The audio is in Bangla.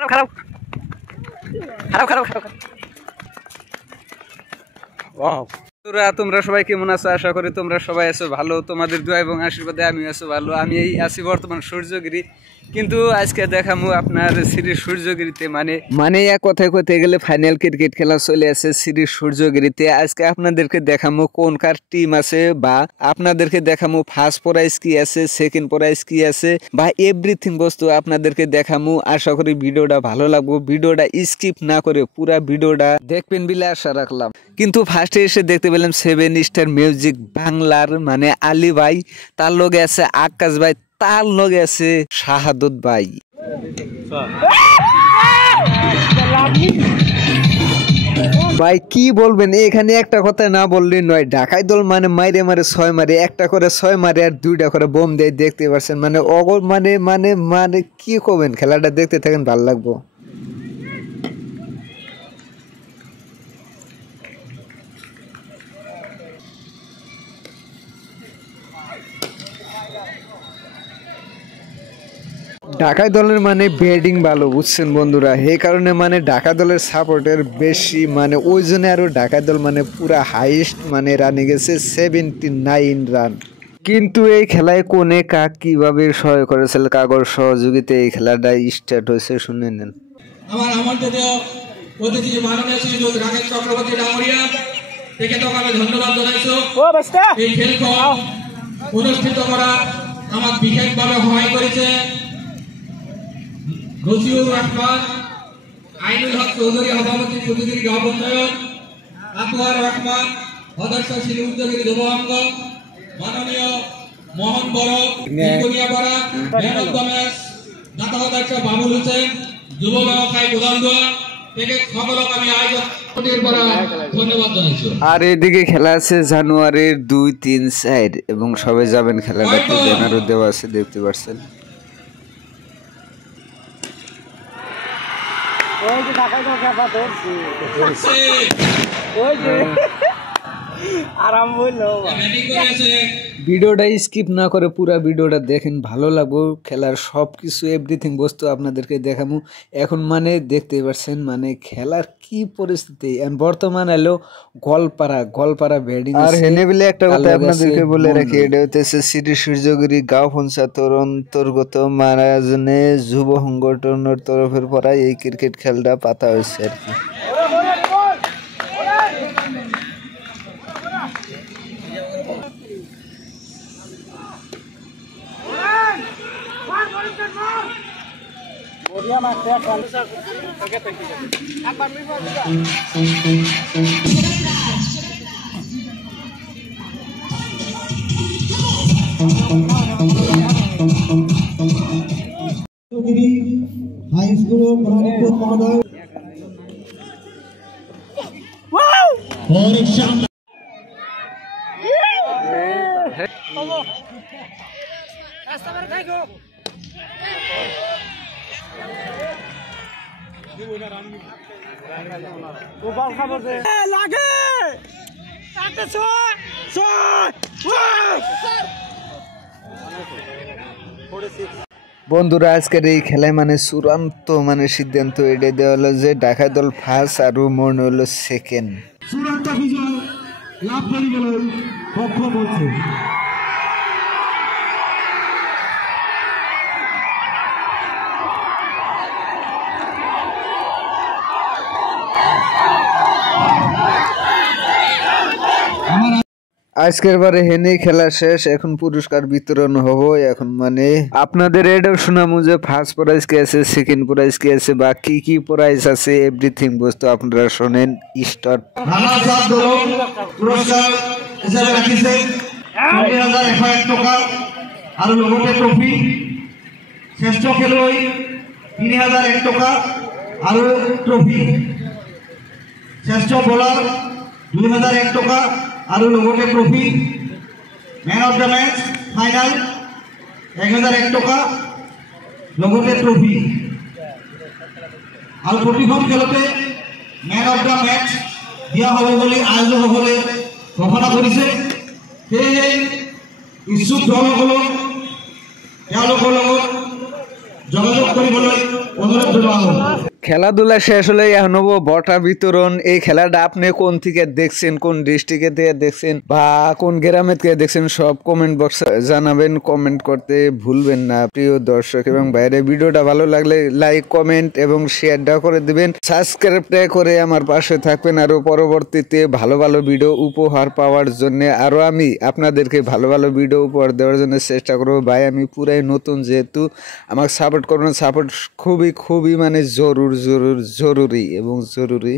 খারাপ খারাপ খারাপ খারাপ ওয়াও তোমরা সবাই কেমন আছো? আশা করি তোমরা সবাই আছো ভালো। তোমাদের দোয়া এবং আশীর্বাদে আমি আছো ভালো। আমি এই আছি বর্তমান সূর্যগিরি, কিন্তু আজকে দেখামু আপনার সিরিজ সূর্যগিরিতে, মানে এক কথায় কইতে গেলে ফাইনাল ক্রিকেট খেলা চলে আছে সিরিজ সূর্যগিরিতে। আজকে আপনাদেরকে দেখামু কোন কার টিম আছে, বা আপনাদেরকে দেখামু ফার্স্ট প্রাইজ কি আছে, সেকেন্ড প্রাইজ কি আছে, বা এভরিথিং বস্তু আপনাদেরকে দেখামু। আশা করি ভিডিওটা ভালো লাগবে, ভিডিওটা স্কিপ না করে পুরা ভিডিওটা দেখবেন বলে আশা রাখলাম। কিন্তু ফার্স্টে এসে দেখতে পেলাম 7 স্টার মিউজিক বাংলার মানে আলী ভাই, তার লগে আছে আকাশ ভাই, তার লগে আছে শাহাদত ভাই। ভাই কি বলবেন, এখানে একটা কথা না বললে নয়। ঢাকাই দল মানে মাইরে মারে 6 মারে, একটা করে 6 মারে আর 2টা করে বোম দেয়, দেখতে পাচ্ছেন। মানে অগর মানে মানে মানে কি করবেন, খেলাটা দেখতে থাকেন, ভালো লাগবো। ঢাকা দলের মানে ব্যাটিং ভালো, বুঝছেন বন্ধুরা, এই কারণে মানে ঢাকা দলের সাপোর্টের বেশি, মানে ওই জন্য আরো ঢাকা দল মানে পুরা হাইস্ট মানে রানে গেছে 79 রান। কিন্তু এই খেলায় কোনে কাক কিভাবে সহায় করেছিল, কাগর সহযোগিতা এই খেলাটা স্টার্ট হয়েছে, শুনে নেন। আমার আমন্ত্রিত অতিথি মাননীয় শ্রী রাকেশ চক্রবর্তী ডাঙরিয়া থেকে তো আমি ধন্যবাদ জানাইছো। এই খেলখন অনুষ্ঠিত করা আমার বিশেষভাবে সহায় করেছে রশিউর রহমান, আইনুল হক চৌধুরী সভাপতি চৌধুরী গাঁও পঞ্চায়েত, আতোয়ার রহমান সদস্য শ্রী উদ্যোগী যুবঅঙ্গ, মাননীয় মোহন বড় বড়া, ম্যান অফ দ্য ম্যাচ দাতা সদস্য বাবুল হোসেন, যুব ব্যবসায়ী গোদামদুয়া থেকে সকলক আমি আয়োজনের করা ধন্যবাদ জানাইছি। আর এদিকে খেলা আছে জানুয়ারির 2, 3, 4 এবং সবাই যাবেন, খেলাটা ব্যানারও দেওয়া আছে, দেখতে পাচ্ছেন। ভিডিওটা স্কিপ না করে পুরো ভিডিওটা দেখেন, ভালো লাগবে। খেলার সবকিছু এভরিথিং বস্তু আপনাদেরকে দেখাবো। এখন মানে দেখতে পাচ্ছেন মানে খেলার কি পরিস্থিতি। বর্তমান এলো গোলপাড়া ব্যাটিং। আর হেনে বলে একটা কথা আপনাদেরকে বলে রাখি, এটা হচ্ছে সিটি সূর্যগিরি গাঁও পঞ্চায়েতের অন্তর্গত মারাজনে যুব সংগঠনের তরফের পরা এই ক্রিকেট খেলাটা পাতা হয়েছে আর কি। হাই স্কুল মহোদয় বন্ধুরা আজকের এই খেলায় মানে চূড়ান্ত মানে সিদ্ধান্ত এটা দেওয়া হলো যে ঢাকা দল ফার্স্ট আর মনে হলো সেকেন্ড। চূড়ান্ত বিজয় লাভ করিবলৈ সক্ষম হয়েছে। আজকের বারে হেনে খেলা শেষ, এখন পুরস্কার বিতরণ হবো। এখন মানে আপনাদের এটাও শোনামু যে ফার্স্ট প্রাইজ কি আছে, সেকেন্ড প্রাইজ কি আছে, বা কি কি প্রাইজ আছে, এভরিথিং বস্তু আপনারা শোনেন। স্টার্ট। পুরস্কার হিসাবে রাখিছে 20,101 টাকা আর লগতে ট্রফি। শ্রেষ্ঠ খেলুৱৈ 3,001 টাকা আর ট্রফি। শ্রেষ্ঠ বোলার 2,001 টাকা আর লগতে trophy. Man of the match final 1,001 টাকা লগতে ট্রফি। আর প্ৰতিখন খেলতে ম্যান অফ দ্য ম্যাচ দিয়া হ'ব বুলি আয়োজকসকলে ঘোষণা কৰিছে। সেয়ে ইচ্ছুক দলসকলক তেওঁলোকৰ লগত যোগাযোগ কৰিবলৈ অনুরোধ জানাবো। খেলাধুলা শেষ হলে এখন হবো বটা বিতরণ। এই খেলাটা আপনি কোন থেকে দেখছেন, কোন ডিস্ট্রিক্টে থেকে দেখছেন বা কোন গ্রামে থেকে দেখছেন, সব কমেন্ট বক্সে জানাবেন। কমেন্ট করতে ভুলবেন না প্রিয় দর্শক এবং বাইরে। ভিডিওটা ভালো লাগলে লাইক, কমেন্ট এবং শেয়ারটা করে দিবেন। সাবস্ক্রাইবটা করে আমার পাশে থাকবেন আরো পরবর্তীতে ভালো ভালো ভিডিও উপহার পাওয়ার জন্য। আরো আমি আপনাদেরকে ভালো ভালো ভিডিও উপহার দেওয়ার জন্য চেষ্টা করবো। ভাই আমি পুরাই নতুন, যেহেতু আমাকে সাপোর্ট করবেন। সাপোর্ট খুবই খুবই মানে জরুরি এবং জরুরি।